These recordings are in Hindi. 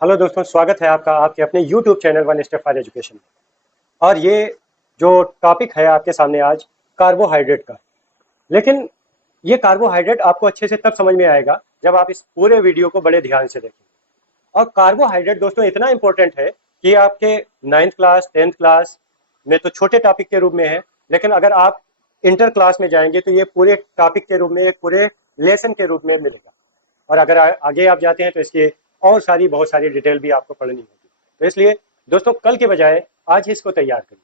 हेलो दोस्तों, स्वागत है आपका आपके अपने YouTube channel one step for education में। और ये जो टॉपिक है आपके सामने आज, कार्बोहाइड्रेट का। लेकिन ये कार्बोहाइड्रेट आपको अच्छे से तब समझ में आएगा जब आप इस पूरे वीडियो को बड़े ध्यान से देखेंगे। और कार्बोहाइड्रेट दोस्तों इतना इंपॉर्टेंट है कि आपके 9th क्लास 10th क्लास में तो छोटे टॉपिक के रूप में है, लेकिन अगर आप इंटर क्लास में जाएंगे तो ये पूरे टॉपिक के रूप में, पूरे लेसन के रूप में मिलेगा। और अगर आगे आप जाते हैं तो इसकी और सारी बहुत सारी डिटेल भी आपको पढ़नी होगी। तो इसलिए दोस्तों कल के बजाय आज ही इसको तैयार करिए,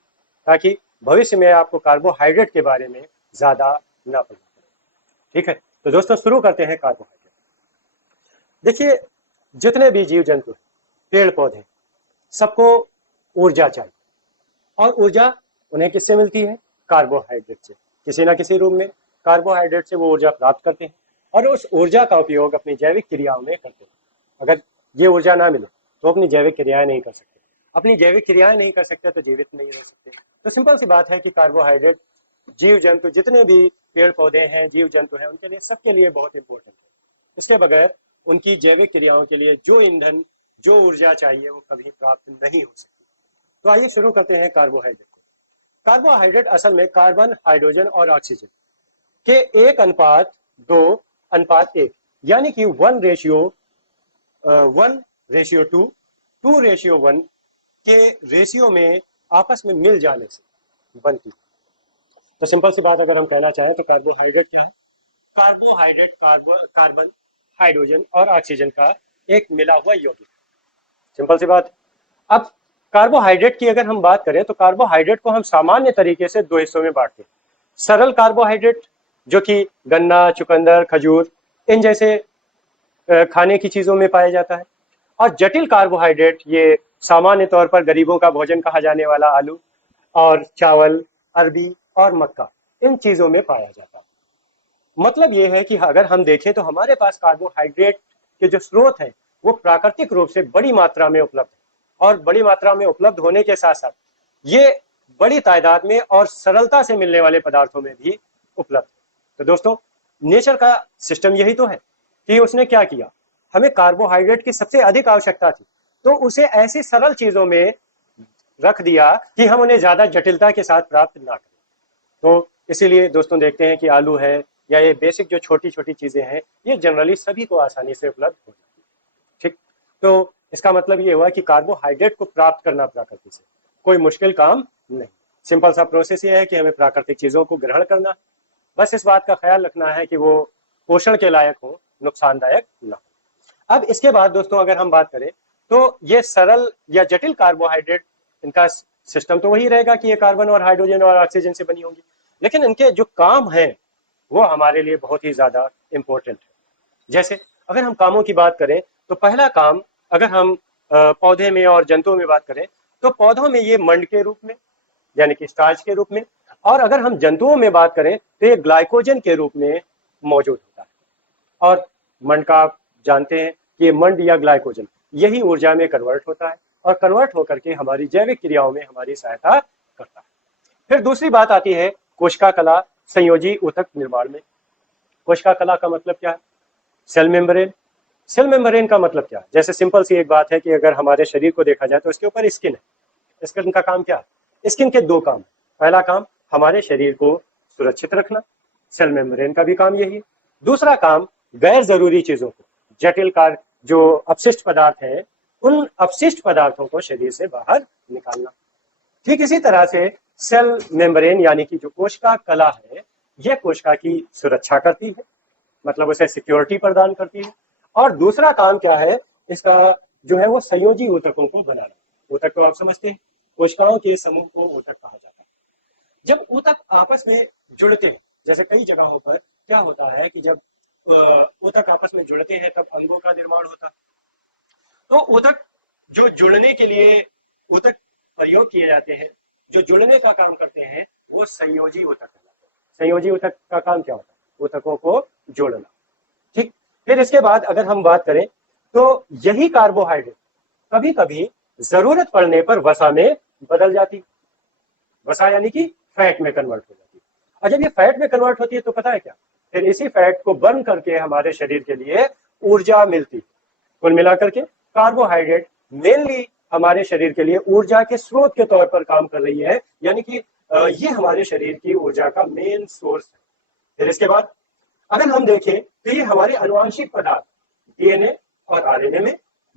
ताकि भविष्य में आपको कार्बोहाइड्रेट के बारे में ज़्यादा ना पड़े। ठीक है, तो दोस्तों शुरू करते हैं कार्बोहाइड्रेट। देखिए, जितने भी जीव जंतु हैं, पेड़ पौधे, सबको ऊर्जा चाहिए। और ऊर्जा उन्हें किससे मिलती है? कार्बोहाइड्रेट से। किसी ना किसी रूप में कार्बोहाइड्रेट से वो ऊर्जा प्राप्त करते हैं और उस ऊर्जा का उपयोग अपनी जैविक क्रियाओं में करते हैं। अगर ये ऊर्जा ना मिले तो अपनी जैविक क्रियाएं नहीं कर सकते। अपनी जैविक क्रियाएं नहीं कर सकते तो जीवित नहीं रह सकते। तो सिंपल सी बात है कि कार्बोहाइड्रेट जीव जंतु, जितने भी पेड़ पौधे हैं, जीव जंतु हैं, उनके लिए, सबके लिए बहुत इंपॉर्टेंट है। इसके बगैर उनकी जैविक क्रियाओं के लिए जो ईंधन, जो ऊर्जा चाहिए, वो कभी प्राप्त नहीं हो सकती। तो आइए शुरू करते हैं कार्बोहाइड्रेट को। कार्बोहाइड्रेट असल में कार्बन, हाइड्रोजन और ऑक्सीजन के 1:2:1, यानी कि 1:1:2, 2:1 के रेशियो में आपस में मिल जाने से बनती है। तो सिंपल सी बात अगर हम कहना चाहें तो कार्बोहाइड्रेट क्या है? कार्बोहाइड्रेट कार्बन, हाइड्रोजन और ऑक्सीजन का एक मिला हुआ यौगिक। सिंपल सी बात। अब कार्बोहाइड्रेट की अगर हम बात करें तो कार्बोहाइड्रेट को हम सामान्य तरीके से दो हिस्सों में बांटते हैं। सरल कार्बोहाइड्रेट, जो कि गन्ना, चुकंदर, खजूर, इन जैसे खाने की चीजों में पाया जाता है। और जटिल कार्बोहाइड्रेट, ये सामान्य तौर पर गरीबों का भोजन कहा जाने वाला आलू और चावल, अरबी और मक्का, इन चीजों में पाया जाता है। मतलब ये है कि अगर हम देखें तो हमारे पास कार्बोहाइड्रेट के जो स्रोत हैं वो प्राकृतिक रूप से बड़ी मात्रा में उपलब्ध है। और बड़ी मात्रा में उपलब्ध होने के साथ साथ ये बड़ी तादाद में और सरलता से मिलने वाले पदार्थों में भी उपलब्ध है। तो दोस्तों, नेचर का सिस्टम यही तो है कि उसने क्या किया, हमें कार्बोहाइड्रेट की सबसे अधिक आवश्यकता थी तो उसे ऐसी सरल चीजों में रख दिया कि हम उन्हें ज्यादा जटिलता के साथ प्राप्त ना करें। तो इसीलिए दोस्तों देखते हैं कि आलू है या ये बेसिक जो छोटी छोटी चीजें हैं, ये जनरली सभी को आसानी से उपलब्ध हो जाती है। ठीक, तो इसका मतलब ये हुआ कि कार्बोहाइड्रेट को प्राप्त करना प्रकृति से कोई मुश्किल काम नहीं। सिंपल सा प्रोसेस ये है कि हमें प्राकृतिक चीजों को ग्रहण करना, बस इस बात का ख्याल रखना है कि वो पोषण के लायक हो, नुकसानदायक ना हो। अब इसके बाद दोस्तों अगर हम बात करें तो ये सरल या जटिल कार्बोहाइड्रेट, इनका सिस्टम तो वही रहेगा कि ये कार्बन और हाइड्रोजन और ऑक्सीजन से बनी होंगी, लेकिन इनके जो काम है वो हमारे लिए बहुत ही ज्यादा इंपॉर्टेंट है। जैसे अगर हम कामों की बात करें तो पहला काम, अगर हम पौधे में और जंतुओं में बात करें तो पौधों में ये मंड के रूप में, यानी कि स्टार्च के रूप में, और अगर हम जंतुओं में बात करें तो ये ग्लाइकोजन के रूप में मौजूद होता है। और मंड का आप जानते हैं कि ये मंड या ग्लाइकोजन यही ऊर्जा में कन्वर्ट होता है और कन्वर्ट होकर के हमारी जैविक क्रियाओं में हमारी सहायता करता है। फिर दूसरी बात आती है कोशिका कला, संयोजी ऊतक निर्माण में। कोशिका कला का मतलब क्या है? Cell membrane. सेल मेम्ब्रेन का मतलब क्या है? जैसे सिंपल सी एक बात है कि अगर हमारे शरीर को देखा जाए तो उसके ऊपर स्किन है। स्किन का काम क्या है? स्किन के दो काम। पहला काम हमारे शरीर को सुरक्षित रखना, सेल मेम्ब्रेन का भी काम यही है। दूसरा काम गैर जरूरी चीजों को, जटिल कार्य, जो अपशिष्ट पदार्थ है, उन अपशिष्ट पदार्थों को शरीर से बाहर निकालना। ठीक इसी तरह से सेल मेम्ब्रेन यानी कि जो कोशिका कला है, यह कोशिका की सुरक्षा करती है, मतलब उसे सिक्योरिटी प्रदान करती है। और दूसरा काम क्या है इसका, जो है वो संयोजी ऊतकों को बनाना। ऊतक तो आप समझते हैं, कोशिकाओं के समूह को ऊतक कहा जाता है। जब ऊतक आपस में जुड़ते हैं, जैसे कई जगहों पर क्या होता है कि जब ऊतक आपस में जुड़ते हैं तब अंगों का निर्माण होता है। तो ऊतक जो जुड़ने के लिए ऊतक प्रयोग किए जाते हैं, जो जुड़ने का काम करते हैं, वो संयोजी ऊतक कहलाते हैं। संयोजी ऊतक का काम क्या होता है? ऊतकों को जोड़ना। ठीक, फिर इसके बाद अगर हम बात करें तो यही कार्बोहाइड्रेट कभी कभी जरूरत पड़ने पर वसा में बदल जाती। वसा यानी कि फैट में कन्वर्ट हो जाती है। और जब ये फैट में कन्वर्ट होती है तो पता है क्या, फिर इसी फैट को बर्न करके हमारे शरीर के लिए ऊर्जा मिलती है। कुल मिलाकर के कार्बोहाइड्रेट मेनली हमारे शरीर के लिए ऊर्जा के स्रोत के तौर पर काम कर रही है, यानी कि ये हमारे शरीर की ऊर्जा का मेन सोर्स है। फिर इसके बाद अगर हम देखें तो ये हमारे आनुवंशिक पदार्थ डीएनए और आरएनए में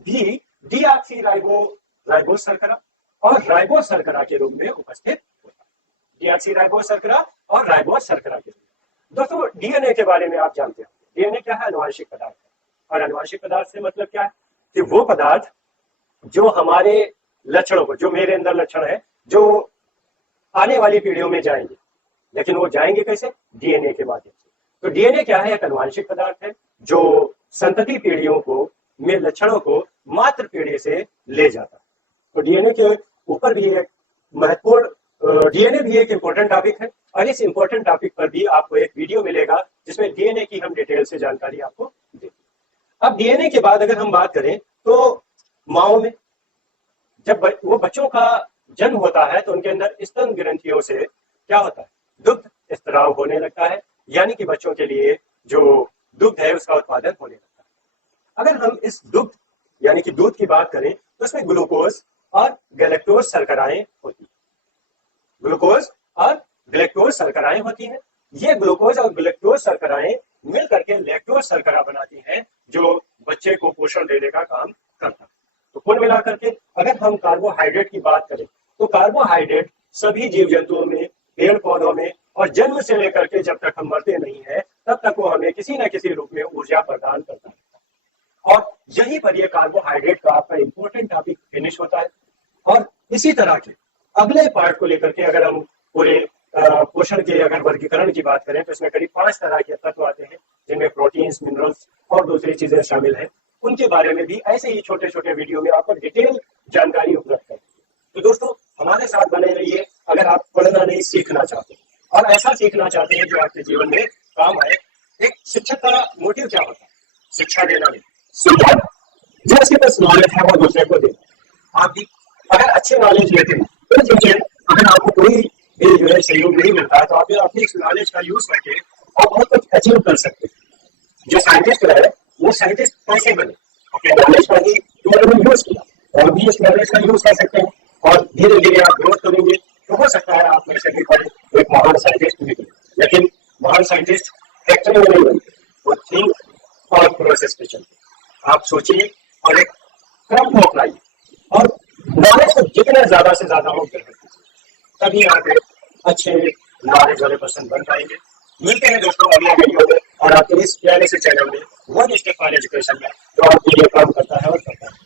भी डीऑक्सीराइबोस शर्करा और राइबोस शर्करा के रूप में उपस्थित होता है। डीऑक्सीराइबोस शर्करा और राइबोस शर्करा के रूप में। दोस्तों डीएनए के बारे में आप जानते हैं, डीएनए क्या है? आनुवंशिक पदार्थ है। और आनुवंशिक पदार्थ से मतलब क्या है कि वो पदार्थ जो हमारे लक्षणों को, जो मेरे अंदर लक्षण है, जो आने वाली पीढ़ियों में जाएंगे, लेकिन वो जाएंगे कैसे? डीएनए के माध्यम से। तो डीएनए क्या है? एक आनुवंशिक पदार्थ है जो संतति पीढ़ियों को में लक्षणों को मात्र पीढ़ी से ले जाता है। तो डीएनए के ऊपर भी एक महत्वपूर्ण, डीएनए भी एक इंपॉर्टेंट टॉपिक है और इस इंपॉर्टेंट टॉपिक पर भी आपको एक वीडियो मिलेगा जिसमें डीएनए की हम डिटेल से जानकारी आपको देंगे। अब डीएनए के बाद अगर हम बात करें तो माओ में जब वो बच्चों का जन्म होता है तो उनके अंदर स्तन ग्रंथियों से क्या होता है? दुग्ध स्त्राव होने लगता है, यानी कि बच्चों के लिए जो दुग्ध है उसका उत्पादन होने लगता है। अगर हम इस दुग्ध यानी कि दूध की बात करें तो उसमें ग्लूकोज और गैलेक्टोज शर्कराएं होती हैं। ग्लूकोज और गैलेक्टोज शर्कराएं होती हैं। ये ग्लूकोज और गैलेक्टोज शर्कराएं मिल करके लैक्टोज शर्करा बनाती हैं जो बच्चे को पोषण देने का काम करता है। तो कुल मिलाकर के अगर हम कार्बोहाइड्रेट की बात करें तो कार्बोहाइड्रेट सभी जीव जंतुओं में, पेड़ पौधों में और जन्म से लेकर के जब तक हम मरते नहीं है तब तक वो हमें किसी न किसी रूप में ऊर्जा प्रदान करता है। और यहीं पर ये कार्बोहाइड्रेट का आपका इंपॉर्टेंट टॉपिक फिनिश होता है। और इसी तरह के अगले पार्ट को लेकर के अगर हम पूरे पोषण के अगर वर्गीकरण की बात करें तो इसमें करीब 5 तरह के तत्व आते हैं जिनमें प्रोटीन्स, मिनरल्स और दूसरी चीजें शामिल हैं। उनके बारे में भी ऐसे ही छोटे छोटे वीडियो में आपको डिटेल जानकारी उपलब्ध है। तो दोस्तों हमारे साथ बने रहिए अगर आप पढ़ना नहीं सीखना चाहते और ऐसा सीखना चाहते हैं जो आपके जीवन में काम आए। एक शिक्षक का मोटिव क्या होता है? शिक्षा देना नहीं, सुधार। जो उसके पास नॉलेज है वो दूसरे को दे। आप भी अगर अच्छे नॉलेज लेते हैं तो देखिए अगर आपको कोई भी जो है सहयोग नहीं मिलता तो आप अपनी इस नॉलेज का यूज करके और बहुत कुछ अचीव कर सकते हैं। जो साइंटिस्ट है वो साइंटिस्ट कैसे बने? अपने नॉलेज का ही यूज किया और भी इस नॉलेज का यूज कर सकते हैं और धीरे धीरे आप ग्रोथ करेंगे तो हो सकता है आप में से भी एक महान साइंटिस्ट भी बने। लेकिन महान साइंटिस्ट फैक्ट्री में नहीं बनते, वो थिंक और प्रोसेस पे चलते। आप सोचिए और एक क्रम को अपनाइए और नॉलेज को जितना ज्यादा से ज्यादा हो ग्रहण कीजिए, तभी आप एक अच्छे नॉलेज वाले पर्सन बन पाएंगे। मिलते हैं दोस्तों अगले वीडियो में और आपके इस प्यारे से चैनल में वन स्टेप फॉर एजुकेशन में जो आपके लिए काम करता है और करता है।